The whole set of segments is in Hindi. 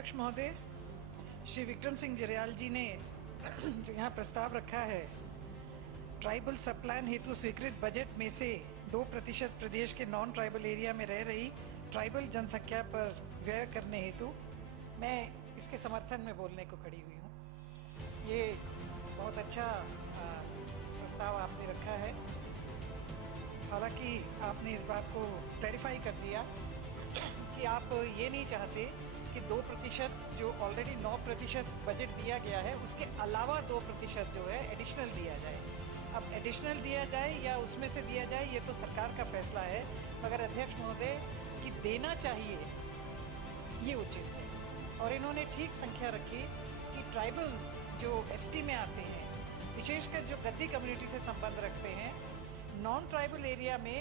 अध्यक्ष महोदय, श्री विक्रम सिंह जरयाल जी ने जो यहाँ प्रस्ताव रखा है, ट्राइबल सब प्लान हेतु स्वीकृत बजट में से 2% प्रदेश के नॉन ट्राइबल एरिया में रह रही ट्राइबल जनसंख्या पर व्यय करने हेतु मैं इसके समर्थन में बोलने को खड़ी हुई हूँ। ये बहुत अच्छा प्रस्ताव आपने रखा है। हालांकि आपने इस बात को क्लैरिफाई कर दिया कि आप ये नहीं चाहते कि 2% जो ऑलरेडी 9% बजट दिया गया है उसके अलावा 2% जो है एडिशनल दिया जाए। अब एडिशनल दिया जाए या उसमें से दिया जाए ये तो सरकार का फैसला है, मगर अध्यक्ष महोदय कि देना चाहिए ये उचित है। और इन्होंने ठीक संख्या रखी कि ट्राइबल जो एसटी में आते हैं, विशेषकर जो गद्दी कम्युनिटी से संबंध रखते हैं, नॉन ट्राइबल एरिया में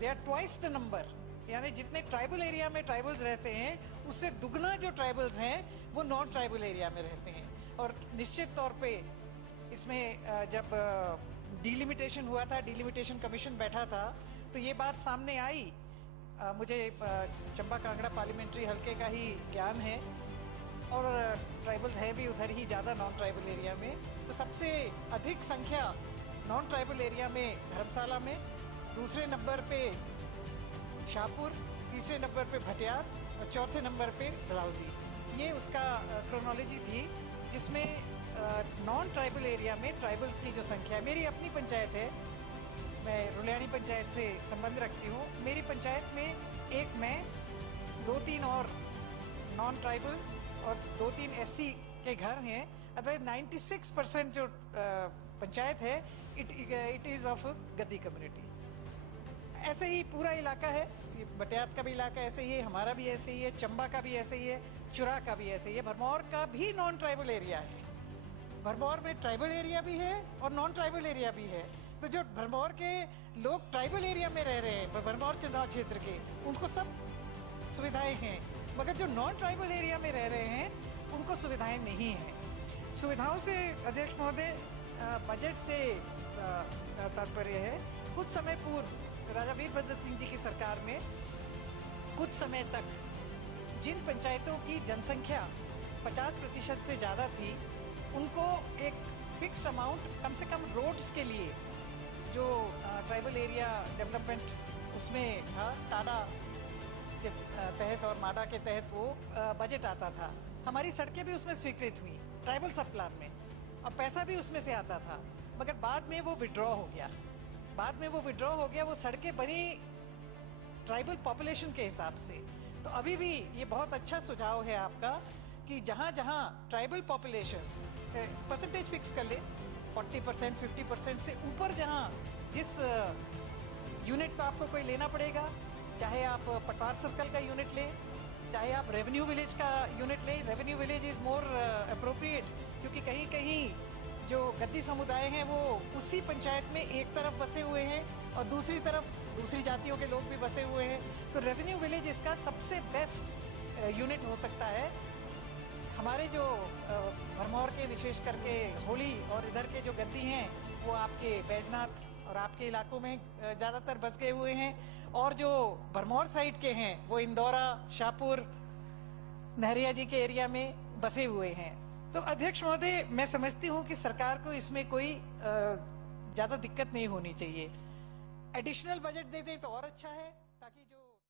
they are twice the number, यानी जितने ट्राइबल एरिया में ट्राइबल्स रहते हैं उससे दुगना जो ट्राइबल्स हैं वो नॉन ट्राइबल एरिया में रहते हैं। और निश्चित तौर पे इसमें जब डिलिमिटेशन हुआ था, डिलिमिटेशन कमीशन बैठा था, तो ये बात सामने आई। मुझे चंबा कांगड़ा पार्लियामेंट्री हल्के का ही ज्ञान है और ट्राइबल है भी उधर ही ज़्यादा नॉन ट्राइबल एरिया में। तो सबसे अधिक संख्या नॉन ट्राइबल एरिया में धर्मशाला में, दूसरे नंबर पे शाहपुर, तीसरे नंबर पे भटियात और चौथे नंबर पे डलहौजी। ये उसका क्रोनोलॉजी थी जिसमें नॉन ट्राइबल एरिया में ट्राइबल्स की जो संख्या है। मेरी अपनी पंचायत है, मैं रुलियानी पंचायत से संबंध रखती हूँ। मेरी पंचायत में एक मैं, 2-3 और नॉन ट्राइबल और 2-3 एससी के घर हैं। अदरवाइज 96% जो पंचायत है it is of Gaddi community. ऐसे ही पूरा इलाका है, बटियात का भी इलाका ऐसे ही है, हमारा भी ऐसे ही है, चंबा का भी ऐसे ही है, चुरा का भी ऐसे ही है, भरमौर का भी नॉन ट्राइबल एरिया है। भरमौर में ट्राइबल एरिया भी है और नॉन ट्राइबल एरिया भी है। तो जो भरमौर के लोग ट्राइबल एरिया में रह रहे हैं, भरमौर चुनाव क्षेत्र के, उनको सब सुविधाएं हैं, मगर जो नॉन ट्राइबल एरिया में रह रहे हैं उनको सुविधाएं नहीं हैं। सुविधाओं से अध्यक्ष महोदय बजट से तात्पर्य है, कुछ समय पूर्व राजा वीरभद्र सिंह जी की सरकार में कुछ समय तक जिन पंचायतों की जनसंख्या 50% से ज़्यादा थी उनको एक फिक्स्ड अमाउंट कम से कम रोड्स के लिए, जो ट्राइबल एरिया डेवलपमेंट उसमें था, टाडा के तहत और माडा के तहत वो बजट आता था। हमारी सड़कें भी उसमें स्वीकृत हुई ट्राइबल सब प्लान में, और पैसा भी उसमें से आता था, मगर बाद में वो विड्रॉ हो गया। वो सड़कें बनी ट्राइबल पॉपुलेशन के हिसाब से। तो अभी भी ये बहुत अच्छा सुझाव है आपका कि जहाँ जहाँ ट्राइबल पॉपुलेशन परसेंटेज फिक्स कर ले, 40%, 50% से ऊपर जहाँ जिस यूनिट का आपको कोई लेना पड़ेगा, चाहे आप पटवार सर्कल का यूनिट लें, चाहे आप रेवेन्यू विलेज का यूनिट लें। Revenue village is more appropriate, क्योंकि कहीं कहीं जो गद्दी समुदाय हैं वो उसी पंचायत में एक तरफ बसे हुए हैं और दूसरी तरफ दूसरी जातियों के लोग भी बसे हुए हैं। तो रेवेन्यू विलेज इसका सबसे बेस्ट यूनिट हो सकता है। हमारे जो भरमौर के विशेष करके होली और इधर के जो गद्दी हैं वो आपके बैजनाथ और आपके इलाकों में ज़्यादातर बस गए हुए हैं, और जो भरमौर साइड के हैं वो इंदौरा, शाहपुर, नहरिया जी के एरिया में बसे हुए हैं। तो अध्यक्ष महोदय, मैं समझती हूँ कि सरकार को इसमें कोई ज़्यादा दिक्कत नहीं होनी चाहिए। एडिशनल बजट दे दें तो और अच्छा है, ताकि जो